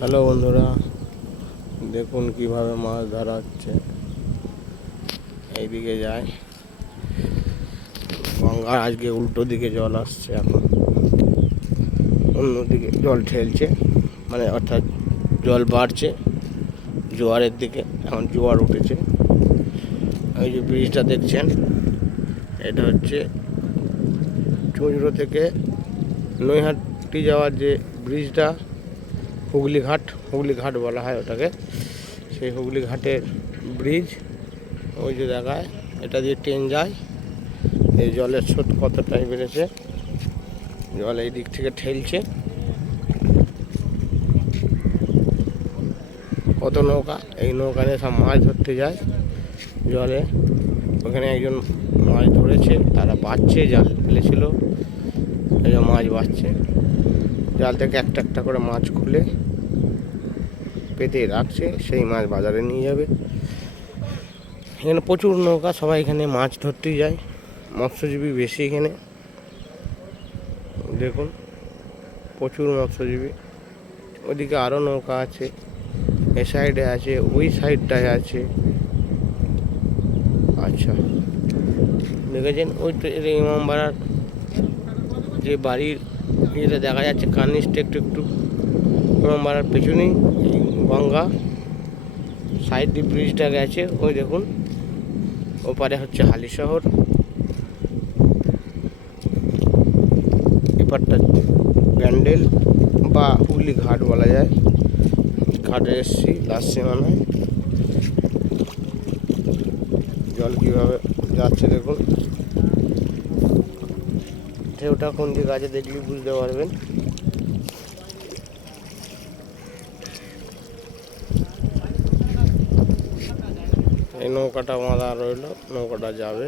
Hello বন্ধুরা, দেখুন কিভাবে মাছ ধরা হচ্ছে। এইদিকে যায় গঙ্গার, আজকে উল্টো দিকে জল আসছে, এখন অন্যদিকে জল ঠেলছে, মানে অর্থাৎ জল বাড়ছে জোয়ারের দিকে। এখন জোয়ার উঠেছে। এই যে ব্রিজটা দেখছেন, এটা হচ্ছে চুঁচুড়ো থেকে নৈহাটি যাওয়ার যে ব্রিজটা, হুগলি ঘাট বলা হয় ওটাকে। সেই হুগলি ঘাটের ব্রিজ ওই যে দেখায়, এটা দিয়ে ট্রেন যায়। এই জলের স্রোত কতটাই বেড়েছে, জল এই দিক থেকে ঠেলছে। কত নৌকা, এই নৌকা নিয়ে সব মাছ ধরতে যায় জলে। ওখানে একজন মাছ ধরেছে, তারা বাঁচছে, জাল ফেলেছিল, এই যে মাছ বাঁচছে। জাল থেকে একটা একটা করে মাছ খুলে পেতে রাখছে, সেই মাছ বাজারে নিয়ে যাবে। এখানে প্রচুর নৌকা, সবাই এখানে মাছ ধরতেই যায়, মৎস্যজীবী বেশি এখানে। দেখুন প্রচুর মৎস্যজীবী। ওদিকে আরও নৌকা আছে, এ সাইডে আছে, ওই সাইডটায় আছে। আচ্ছা, দেখেছেন ওই তো ইমামবাড়ার যে বাড়ির ইয়েটা দেখা যাচ্ছে, কার্নিশটা একটু একটু ইমামবাড়ার পেছনেই গঙ্গা সাইড দিয়ে ব্রিজটা গেছে। ওই দেখুন ওপারে হচ্ছে হালিশহর, এপারটা ব্যান্ডেল বা হুগলি ঘাট বলা যায়। ঘাটে এসছি লাস্ট সীমানায়। জল কীভাবে যাচ্ছে দেখুন, ঢেউটা কোন দিকে আছে দেখলেই বুঝতে পারবেন। এই নৌকাটা বাঁধা রইল, নৌকাটা যাবে।